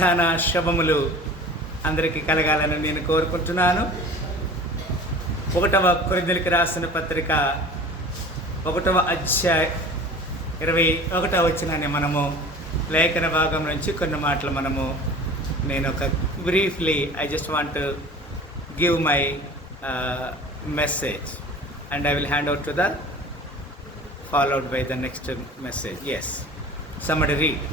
పునరుద్ధాన శుభములు అందరికీ కలగాలని నేను కోరుకుంటున్నాను. ఒకటవ కొరిందలికి రాసిన పత్రిక ఒకటవ అధ్యాయ ఇరవై ఒకటవ వచ్చినాన్ని మనము లేఖన భాగం నుంచి కొన్ని మాటలు మనము నేను ఒక briefly I just want give my message and I will hand out to the followed by the next message as somebody read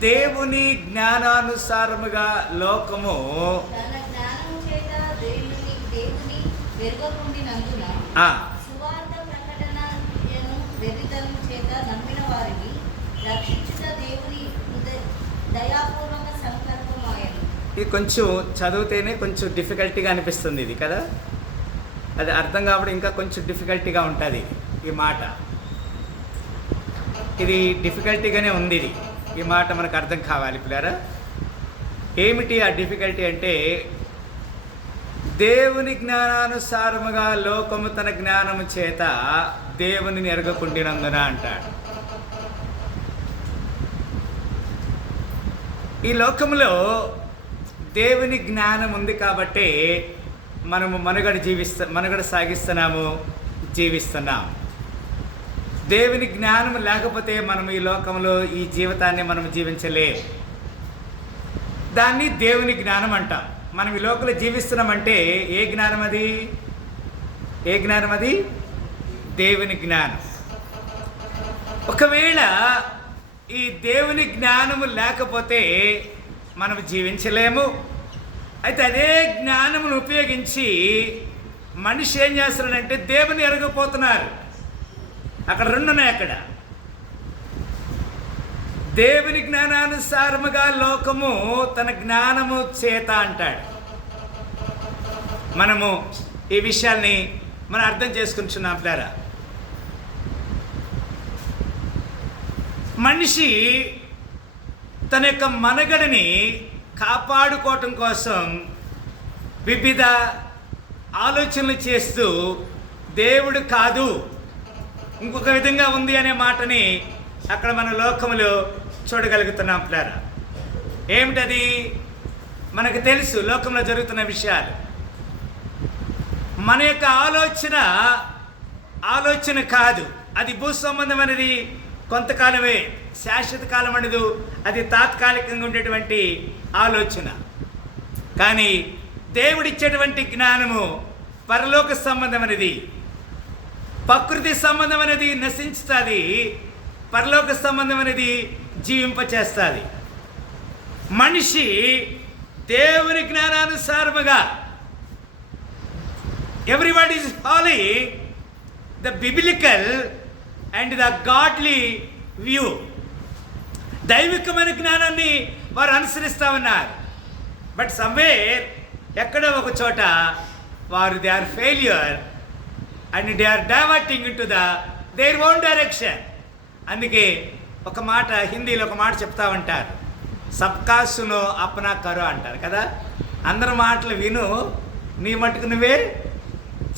దేవుని జ్ఞానానుసారముగా లోకము ఇది కొంచెం చదివితేనే కొంచెం డిఫికల్టీగా అనిపిస్తుంది ఇది కదా? అది అర్థం కావడం ఇంకా కొంచెం డిఫికల్టీగా ఉంటుంది ఈ మాట. ఇది డిఫికల్టీగానే ఉంది ఇది. ఈ మాట మనకు అర్థం కావాలి పిల్లరా. ఏమిటి ఆ డిఫికల్టీ అంటే దేవుని జ్ఞానానుసారముగా లోకము తన జ్ఞానము చేత దేవుని ఎరగకుండినందున అంటాడు. ఈ లోకంలో దేవుని జ్ఞానం ఉంది కాబట్టి మనము మనుగడ జీవిస్త మనుగడ సాగిస్తున్నాము జీవిస్తున్నాం దేవుని జ్ఞానం లేకపోతే మనం ఈ లోకంలో ఈ జీవితాన్ని మనం జీవించలే. దాన్ని దేవుని జ్ఞానం అంటాం. మనం ఈ లోకంలో జీవిస్తున్నామంటే ఏ జ్ఞానం అది? ఏ జ్ఞానం అది? దేవుని జ్ఞానం. ఒకవేళ ఈ దేవుని జ్ఞానము లేకపోతే మనం జీవించలేము. అయితే అదే జ్ఞానమును ఉపయోగించి మనిషి ఏం చేస్తున్నాడంటే దేవుని ఎరగపోతున్నారు అక్కడ రెండు ఉన్నాయి అక్కడ. దేవుని జ్ఞానానుసారముగా లోకము తన జ్ఞానము చేత అంటాడు. మనము ఈ విషయాల్ని మనం అర్థం చేసుకుంటున్నాం ద్వారా మనిషి తన యొక్క మనగడని కాపాడుకోవటం కోసం వివిధ ఆలోచనలు చేస్తూ దేవుడు కాదు. ఇంకొక విధంగా ఉంది అనే మాటని అక్కడ మన లోకములో చూడగలుగుతున్నాం ప్లారా. ఏమిటది? మనకు తెలుసు లోకంలో జరుగుతున్న విషయాలు. మన యొక్క ఆలోచన ఆలోచన కాదు. అది భూ సంబంధమైనది. కొంతకాలమే శాశ్వత కాలం అనదు అది తాత్కాలికంగా ఉండేటువంటి ఆలోచన. కానీ దేవుడిచ్చేటువంటి జ్ఞానము పరలోక సంబంధం అనేది ప్రకృతి సంబంధం అనేది నశించుతుంది పరలోక సంబంధం అనేది జీవింపచేస్తుంది. మనిషి దేవుని జ్ఞానానుసారముగా everybody is following the biblical and the godly view దైవికమైన జ్ఞానాన్ని వారు అనుసరిస్తూ ఉన్నారు. బట్ సమ్వేర్ ఎక్కడో ఒక చోట వారు they are failure and they are diverting to the their own direction అందుకే ఒక మాట హిందీలో ఒక మాట చెప్తా ఉంటారు. సబ్కా సునో అప్నా కరో అంటారు కదా? అందరి మాటలు విను నీ మటుకు నువ్వే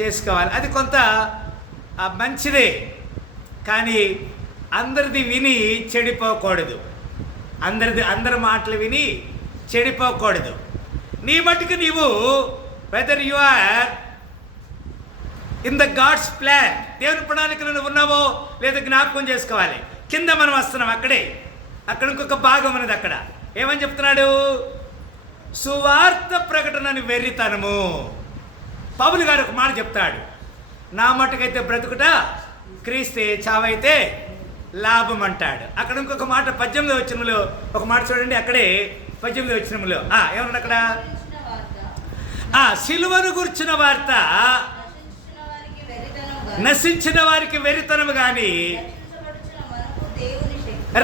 చేసుకోవాలి. అది కొంత మంచిదే. కానీ అందరిది విని చెడిపోకూడదు. అందరిది అందరి మాటలు విని చెడిపోకూడదు. నీ మటుకు నీవు whether you are in the God's plan దేవుని ప్రణాళికలో నువ్వు ఉన్నావో లేదా జ్ఞాపకం చేసుకోవాలి. కింద మనం వస్తున్నాం అక్కడే. అక్కడ ఇంకొక భాగం ఉన్నది అక్కడ. ఏమని చెప్తున్నాడు? సువార్త ప్రకటనని వెర్రితనము. పౌలు గారు ఒక మాట చెప్తాడు. నా మటుకైతే బ్రతుకుట క్రీస్తే చావైతే లాభం అంటాడు. అక్కడ ఇంకొక మాట పద్దెనిమిది వచ్చినములో ఒక మాట చూడండి అక్కడే పద్దెనిమిది వచ్చినములో ఆ, ఏమన్నాడు అక్కడ? సిలువను గుర్చిన వార్త. నశించిన వారికి వెరితనము కానీ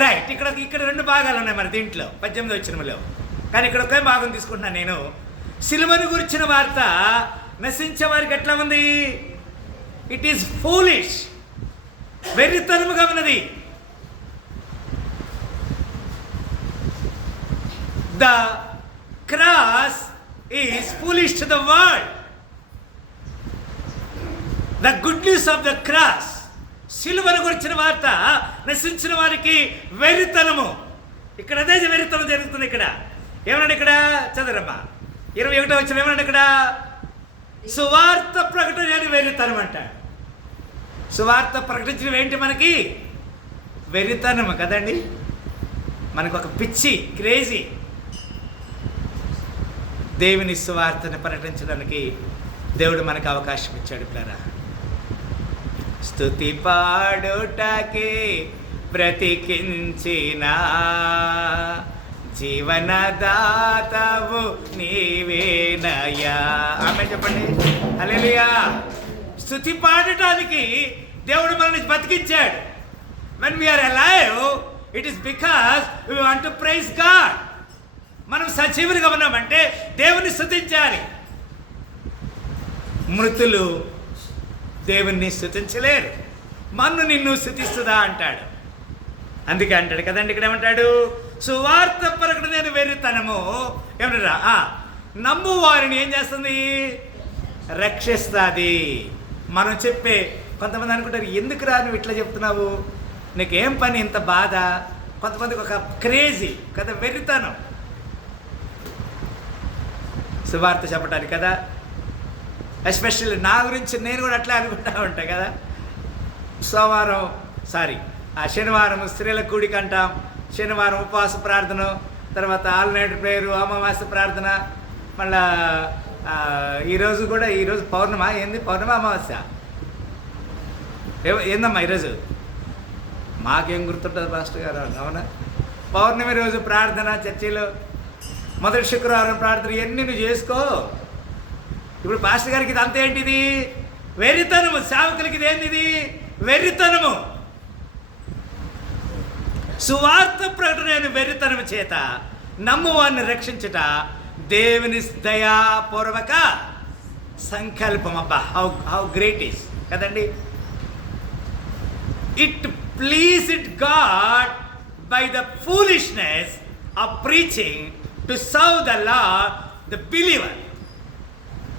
రైట్ ఇక్కడ ఇక్కడ రెండు భాగాలు ఉన్నాయి మరి దీంట్లో. పద్దెనిమిది వచ్చినములో కానీ ఇక్కడ ఒకే భాగం తీసుకుంటున్నాను నేను. సిలువను గురించిన వార్త నశించే వారికి ఎట్లా ఉంది? ఇట్ ఈస్ ఫూలిష్ వెర్రితనముగా ఉన్నది. The cross is foolish to the world the good news of the cross సిలువను గురించిన వార్త నశించిన వారికి వెరితనము. ఇక్కడ అదే వెరితనం జరుగుతుంది ఇక్కడ. ఏమన్నాడు ఇక్కడ? చదరమ్మా. ఇరవై ఒకటో వచ్చిన ఏమన్నాడు ఇక్కడ? సువార్త ప్రకటన అని వెరితనం అంటాడు. సువార్త ప్రకటించడం ఏంటి మనకి? వెరితనం కదండి. మనకు ఒక పిచ్చి క్రేజీ. దేవుని సువార్తను ప్రకటించడానికి దేవుడు మనకు అవకాశం ఇచ్చాడు ప్లారా స్తుతి పాడుటకే బ్రతికించిన. జీవనదాతవు నీవేనయా. ఆమె చెప్పండి. అలెలియా స్తుతి పాడటానికి దేవుడు మనల్ని బతికించాడు. When we are alive it is because we want to praise God మనం సజీవులుగా ఉన్నామంటే దేవుని స్తుతించాలి. మృతులు దేవుణ్ణి స్థుతించలేరు. మన్ను నిన్ను స్థుతిస్తుందా అంటాడు. అందుకే అంటాడు కదండి ఇక్కడ ఏమంటాడు? సువార్త ప్రకటన నేను వెర్రితనము ఏమంటారా? నమ్ము వారిని ఏం చేస్తుంది? రక్షిస్తుంది. మనం చెప్పే కొంతమంది అనుకుంటారు ఎందుకు రా నువ్వు ఇట్లా చెప్తున్నావు? నీకేం పని ఇంత బాధ? కొంతమందికి ఒక క్రేజీ కదా వెర్రితనం. సువార్త చెప్పడానికి కదా ఎస్పెషల్లీ నా గురించి నేను కూడా అట్లా అనుకుంటా ఉంటా కదా. సోమవారం సారీ ఆ శనివారం స్త్రీల కూడిక అంటాం శనివారం ఉపవాస ప్రార్థన తర్వాత ఆల్ నైట్ ప్రేయరు అమావాస్య ప్రార్థన మళ్ళా ఈరోజు కూడా ఈరోజు పౌర్ణమ? ఏంది పౌర్ణమ అమావాస్య? ఏందమ్మా ఈరోజు మాకేం గుర్తుంటుంది పాస్టర్ గారు? అవునా? పౌర్ణమి రోజు ప్రార్థన చర్చిలో మొదటి శుక్రవారం ప్రార్థన ఇవన్నీ నువ్వు చేసుకో? ఇప్పుడు పాస్టర్ గారికి ఇది అంత ఏంటిది? వెర్రితనము. సేవకులకి ఇది ఏంటిది? వెర్రితనము. సువార్త ప్రకటన వెర్రితనము చేత నమ్మువాన్ని రక్షించుట దేవుని దయాపూర్వక సంకల్పం. అబ్బా హౌ హౌ గ్రేట్ ఈస్ కదండి? It please it God by the foolishness of preaching to serve the law the believer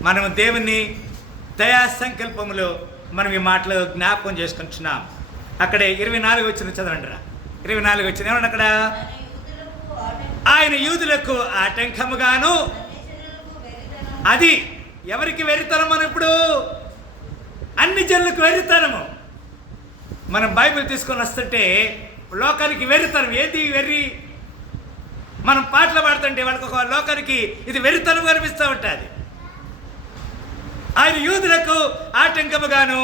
మనం దేవుని దయా సంకల్పములో మనం ఈ మాటలు జ్ఞాపకం చేసుకుంటున్నాం. అక్కడే ఇరవై నాలుగు వచ్చిన చదవండి రా ఇరవై నాలుగు వచ్చిన ఏమన్నా అక్కడ? ఆయన యూదులకు ఆటంకముగాను అది ఎవరికి వెరితనం అని ఇప్పుడు? అన్ని జనులకు వెరితనము. మనం బైబిల్ తీసుకొని వస్తుంటే లోకానికి వెరితనం. ఏది వెర్రి? మనం పాటలు పాడుతుంటే వాళ్ళకి ఒక లోకానికి ఇది వెరితనం కనిపిస్తూ ఉంటుంది. ఆయన యూదులకు ఆటంకముగాను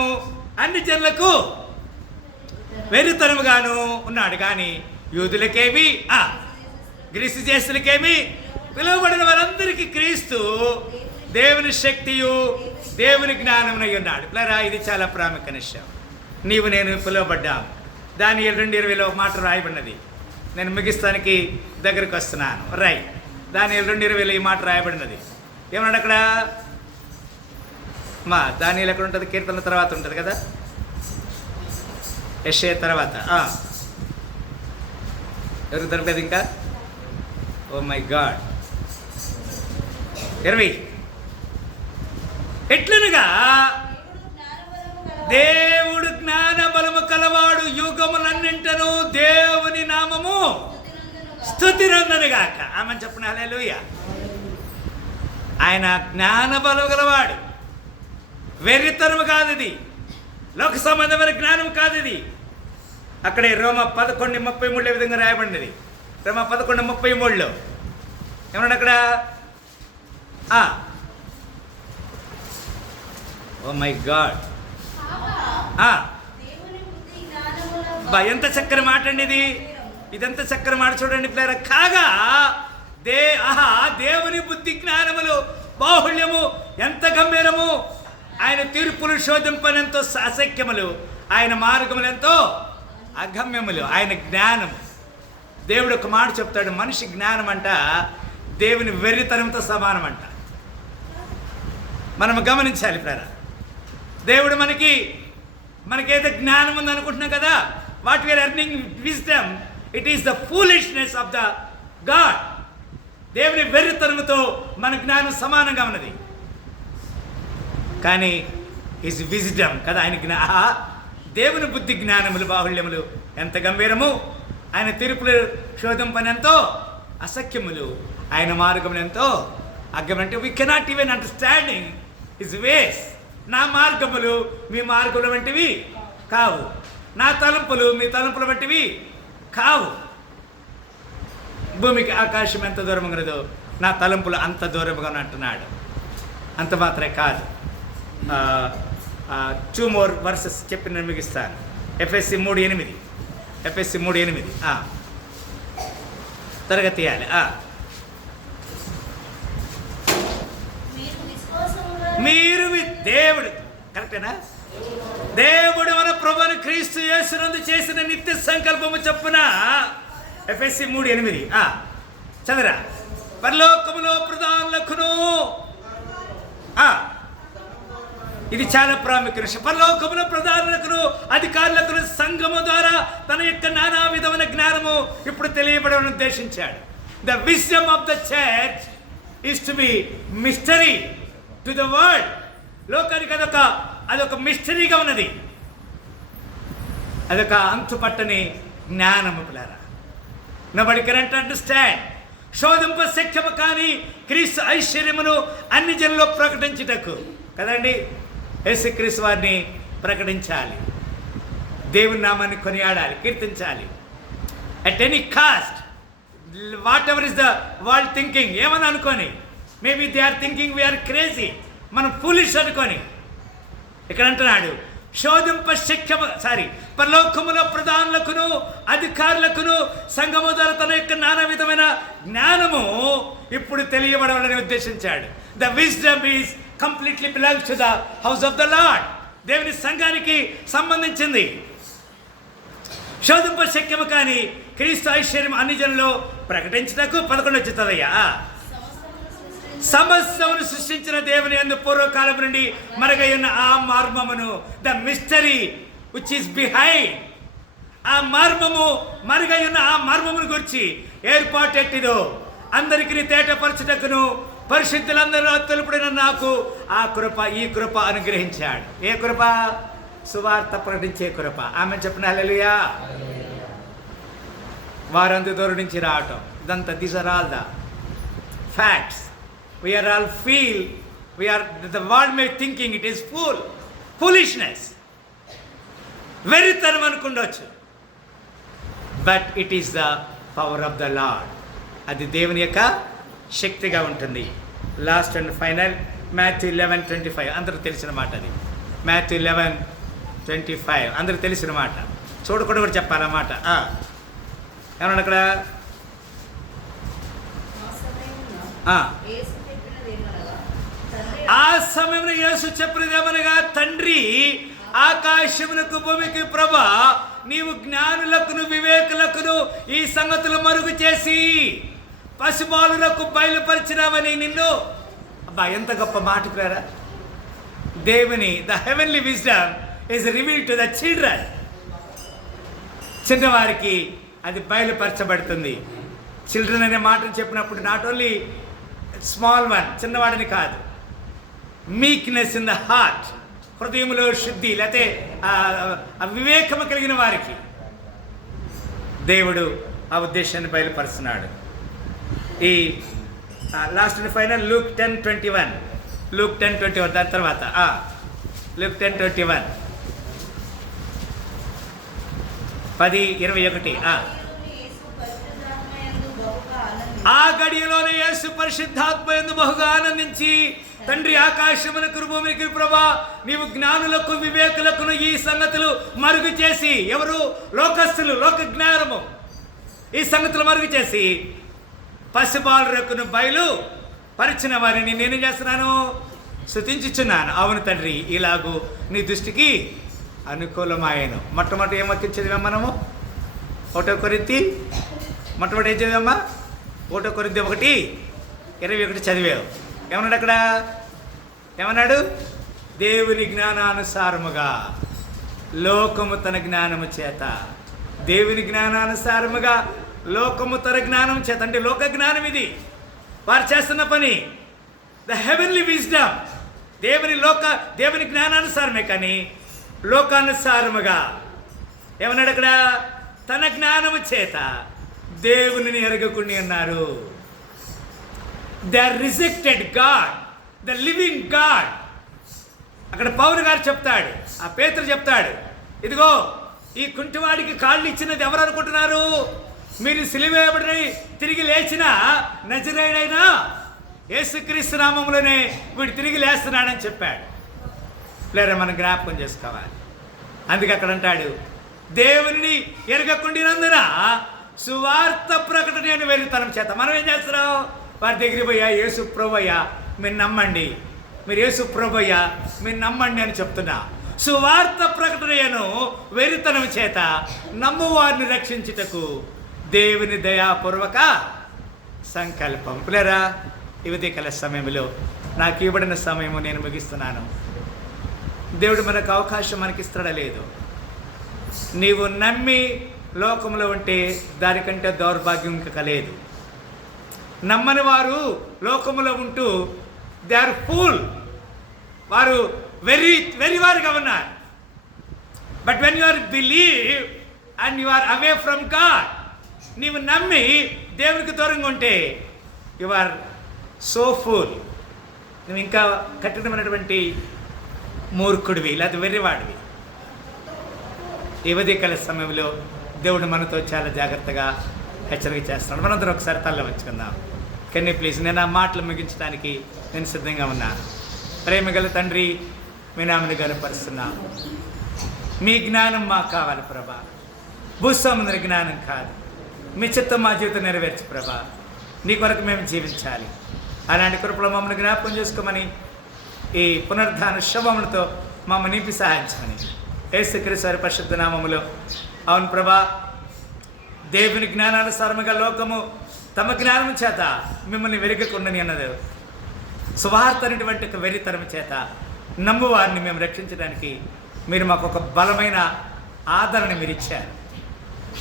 అన్ని జనులకు వెరితనముగాను ఉన్నాడు. కానీ యూదులకేమి? ఆ గ్రీసు చేస్తులకేమి పిలువబడిన వారందరికీ క్రీస్తు దేవుని శక్తియు దేవుని జ్ఞానమునై ఉన్నాడు. ప్లరా ఇది చాలా ప్రాముఖ్య విషయం నీవు నేను పిలువబడ్డాం. దాని రెండు ఇరవైలో మాట రాయబడినది. నేను ముగిస్తానికి దగ్గరికి వస్తున్నాను. రై దాని రెండు ఇరవైలో ఈ మాట రాయబడినది. ఏమన్నాడు అక్కడ? మా దాని ఎక్కడ ఉంటుంది? కీర్తన తర్వాత ఉంటుంది కదా? యషే తర్వాత. ఎవరు ఎవరికి దొరకలేదు ఇంకా? Oh my God. ఇరవై ఎట్లనగా? దేవుడు దేవుడు జ్ఞాన బలము కలవాడు యుగములన్నింటను దేవుని నామము స్థుతి నందనుగాక ఆమె చెప్పిన హలే ఆయన జ్ఞాన బలము గలవాడు. వెర్రితనము కాదు ఇది లోక సంబంధమైన జ్ఞానం కాదు ఇది అక్కడే రోమ పదకొండు ముప్పై మూడు విధంగా రాయబడినది? రోమ పదకొండు ముప్పై మూడులో. ఏమన్నాడు అక్కడ? ఆ. Oh my God. ఆ. ఎంత చక్కని మాట అండి ఇది. ఇదంత చక్కని మాట చూడండి ప్లేయర్ కాగా దే ఆహా దేవుని బుద్ధి జ్ఞానములు బాహుళ్యము ఎంత గంభీరము. ఆయన తీర్పులు శోధింపనెంతో అసఖ్యములు ఆయన మార్గములు ఎంతో అగమ్యములు ఆయన జ్ఞానం దేవుడు ఒక మాట చెప్తాడు మనిషి జ్ఞానం అంట దేవుని వెర్రితనంతో సమానం అంట మనం గమనించాలి ప్రేర దేవుడు మనకి మనకేదో జ్ఞానం ఉంది అనుకుంటున్నాం కదా what we are earning wisdom it is the foolishness of the God దేవుని వెర్రితనముతో మన జ్ఞానం సమానంగా ఉన్నది. కానీ హిజ్ విజ్డమ్ కదా ఆయన జ్ఞా దేవుని బుద్ధి జ్ఞానములు బాహుళ్యములు ఎంత గంభీరము? ఆయన తీర్పులు శోధింపని ఎంతో? అసఖ్యములు. ఆయన మార్గములు ఎంతో? అగ్గం అంటే we cannot even understanding his ways నా మార్గములు మీ మార్గములు వంటివి కావు. నా తలంపులు మీ తలంపుల వంటివి కావు. భూమికి ఆకాశం ఎంత దూరం ఉన్నదో నా తలంపులు అంత దూరంగా ఉన్నట్టున్నాడు. అంత మాత్రమే కాదు. టూ మోర్ వర్సెస్ చెప్పి నేను ఎఫ్ఎస్సి మూడు ఎనిమిది. ఎఫ్ఎస్సి మూడు ఎనిమిది. తరగతి త్వరగా తీయాలి మీరు వి- దేవుడు. కరెక్టేనా? దేవుడు మన ప్రభుని క్రీస్తు యేసునందు చేసిన నిత్య సంకల్పము చొప్పున ఎఫ్ఎస్సి మూడు ఎనిమిది. ఆ, చదరా. పరలోకములో ప్రధానులకును ఆ, ఇది చాలా ప్రాముఖ్యత పరలోకముల ప్రధానులకును అధికారులకు సంఘము ద్వారా తన యొక్క నానా విధమైన జ్ఞానము ఇప్పుడు తెలియబడమని ఉద్దేశించాడు. The wisdom of the church is to be mystery to the world లోకానికి అదొక అదొక మిస్టరీగా ఉన్నది. అదొక అంతుపట్టని జ్ఞానము పిల్లరా. నబడి కరెంట్ అండర్స్టాండ్ శోధింప శక్యము కానీ క్రీస్తు ఐశ్వర్యమును అన్ని జనంలో ప్రకటించుటకు. కదండి? యేసుక్రీస్తు వారిని ప్రకటించాలి. దేవుని నామాన్ని కొనియాడాలి కీర్తించాలి. At any cost whatever is the world thinking ఏమని అనుకొని? Maybe they are thinking we are crazy మనం ఫూలిష్ అనుకొని. ఇక్కడ అంటున్నాడు శోధింప శక్యము సారీ పరలోకముల ప్రధానులకును అధికారులకును సంఘము ద్వారా తన యొక్క నానా విధమైన జ్ఞానము ఇప్పుడు తెలియబడాలని ఉద్దేశించాడు. The wisdom is completely belongs to the house of the lord దేవుని సంఘానికి సంబంధించింది. శోధింప శక్యము కానీ క్రీస్తు ఐశ్వర్యం అన్ని జనులు ప్రకటించటకు పదకొండు వచ్చుతుందయ్యా. సమస్తమును సృష్టించిన దేవుని అందు పూర్వకాలం నుండి మరగై ఉన్న ఆ మార్మమును the mystery which is behind ఆ మర్మము మరుగై ఉన్న ఆ మర్మమును గురించి ఏర్పాటెట్టిదో అందరికీ తేటపరచుటకును పరిశుద్ధులందరూ తెలుపుడిన నాకు ఆ కృప ఈ కృప అనుగ్రహించాడు. ఏ కృప? సువార్త ప్రకటించే కృప. ఆమె చెప్పిన హలలుయా వారంత దూరం నుంచి రావటం ఇదంతా this are all the facts we are all feel we are the world may thinking it is fool foolishness వెరితనం అనుకుండొచ్చు. But it is the power of the lord అది దేవుని యొక్క శక్తిగా ఉంటుంది. Last and final Matthew eleven twenty five అందరూ తెలిసిన మాట అది. Matthew eleven twenty five అందరూ తెలిసిన మాట. చూడకుండా కూడా చెప్పాలన్నమాట ఏమన్నా అక్కడ? ఆ. సమయంలో యేసు చెప్పినదేమనగా, ఏమనగా ఆ సమయంలో యేసు చెప్పినదేమనగా తండ్రి ఆకాశమునకు భూమికి ప్రభ నీవు జ్ఞానులకును వివేకులకును ఈ సంగతులు మరుగు చేసి పశుబాలులకు బయలుపరిచినావని నిన్ను. అబ్బా ఎంత గొప్ప మాట ప్రేరా దేవుని the heavenly wisdom is reveal to the children చిన్నవారికి అది బయలుపరచబడుతుంది. చిల్డ్రన్ అనే మాటను చెప్పినప్పుడు నాట్ ఓన్లీ స్మాల్ వన్ చిన్నవాడిని కాదు. మీక్నెస్ ఇన్ ద హార్ట్ హృదయంలో శుద్ధి లేకపోతే వివేకము కలిగిన వారికి దేవుడు ఆ ఉద్దేశాన్ని బయలుపరుస్తున్నాడు. ఈ last and final Luke ten twenty one Luke ten twenty one దాని తర్వాత లూక్ టెన్ ట్వంటీ వన్ పది ఇరవై ఒకటి ఆ. ఆ గడియలోనే యేసు పరిశుద్ధాత్మ ఎందు బహుగా ఆనందించి తండ్రి ఆకాశమునకు భూమికి ప్రభా నీవు జ్ఞానులకు వివేకులకును ఈ సంగతులు మరుగు చేసి ఎవరు? లోకస్తులు లోక జ్ఞానము. ఈ సంగతులు మరుగు చేసి పసిబాలురకును బయలు పరిచిన వారిని నేనేం చేస్తున్నాను? శృతించుచున్నాను అవును తండ్రి ఇలాగూ నీ దృష్టికి అనుకూలమాయను. మొట్టమొదటి ఏం వాక్యం చదివాం మనము? ఒకటో కొరింతి. మొట్టమొదటి ఏం చదివామా? ఒకటో కొరింతి ఒకటి ఇరవై ఒకటి చదివావు. ఏమన్నాడు అక్కడ? ఏమన్నాడు? దేవుని జ్ఞానానుసారముగా లోకము తన జ్ఞానము చేత. దేవుని జ్ఞానానుసారముగా లోకము తర జ్ఞానం చేత అంటే లోక జ్ఞానం ఇది. వారు చేస్తున్న పని ద హెవెన్లీ విజ్డమ్ దేవుని లోక దేవుని జ్ఞానానుసారమే కానీ లోకానుసారముగా. ఏమన్నాడు అక్కడ? తన జ్ఞానము చేత దేవునిని ఎరగకుండా ఉన్నారు they are rejected God the living God. అక్కడ పౌరు గారు చెప్తాడు ఆ పేతురు చెప్తాడు ఇదిగో ఈ కుంటివాడికి కాళ్ళు ఇచ్చినది ఎవరు అనుకుంటున్నారు? మీరు సిలివేయబడి తిరిగి లేచిన నజరేడైనా యేసుక్రీస్తు నామంలోనే వీడు తిరిగి లేస్తున్నాడని చెప్పాడు. లేదా మనం జ్ఞాపకం చేసుకోవాలి. అందుకే అక్కడ అంటాడు దేవుని ఎరగకుండినందున సువార్త ప్రకటన అని వెలుగుతనం చేత. మనం ఏం చేస్తున్నాం? వారి దగ్గరికి పోయా యేసు ప్రభయ్యా మీరు నమ్మండి. మీరు యేసు ప్రభయ్యా మీరు నమ్మండి అని చెప్తున్నా. సువార్త ప్రకటనను వెరితనం చేత నమ్మువారిని రక్షించుటకు దేవుని దయాపూర్వక సంకల్పం. పిల్లరా యువతి కల సమయంలో నాకు ఇవ్వబడిన సమయము నేను ముగిస్తున్నాను. దేవుడు మనకు అవకాశం మనకి ఇస్తాడా లేదు? నీవు నమ్మి లోకంలో ఉంటే దానికంటే దౌర్భాగ్యం ఇంకా కలేదు నమ్మని వారు లోకములో ఉంటూ దే ఆర్ ఫూల్ వారు వెరీ వెరీ వారుగా ఉన్నారు. But when you are believe and you are away from God నీవు నమ్మి దేవునికి దూరంగా ఉంటే యు ఆర్ సో ఫుల్ నువ్వు ఇంకా కఠినమైనటువంటి మూర్ఖుడివి లేదా వెర్రివాడివి. ఈ ఉదయకాల సమయంలో దేవుడు మనతో చాలా జాగ్రత్తగా హెచ్చరిక చేస్తున్నాడు. మనందరం ఒకసారి తల్ల వచ్చుకుందాం కానీ ప్లీజ్? నేను ఆ మాటలు ముగించడానికి నేను సిద్ధంగా ఉన్నాను ప్రేమ గల తండ్రి మీ నామని గనపరుస్తున్నా. మీ జ్ఞానం మాకు కావాలి ప్రభా. భూస్వాముందరి జ్ఞానం కాదు. మీ చిత్తం మా జీవితం నెరవేర్చు ప్రభా. నీ కొరకు మేము జీవించాలి. అలాంటి కృపలో మమ్మల్ని జ్ఞాపకం చేసుకోమని ఈ పునర్ధాన శుభములతో మమ్మల్ని నింపి సహాయించమని. ఏసుక్రీశ్వరి పరిశుద్ధ నామములో. అవును ప్రభా దేవుని జ్ఞానానుసారముగా లోకము తమ జ్ఞానము చేత మిమ్మల్ని వెరగకుండని అన్నది. సువార్త అనేటువంటి ఒక వెరితనం చేత నమ్మువారిని మేము రక్షించడానికి మీరు మాకు ఒక బలమైన ఆదరణ మీరు ఇచ్చారు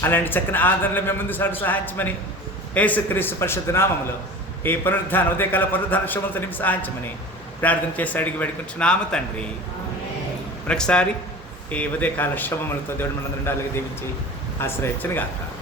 అలాంటి చక్కని ఆదరణలు మేము ముందు సాగు సహాయించమని యేసుక్రీస్తు పరిశుద్ధ నామములో ఈ పునరుద్ధాన ఉదయకాల పునరుద్ధాన శుభంతో నింపి సహాయించమని ప్రార్థన చేసి అడిగి వేడుకుంటున్నాము తండ్రి. మరొకసారి ఈ ఉదయకాల శుభములతో దేవుడు మనందరం దీవించి ఆశ్రయించను గాక.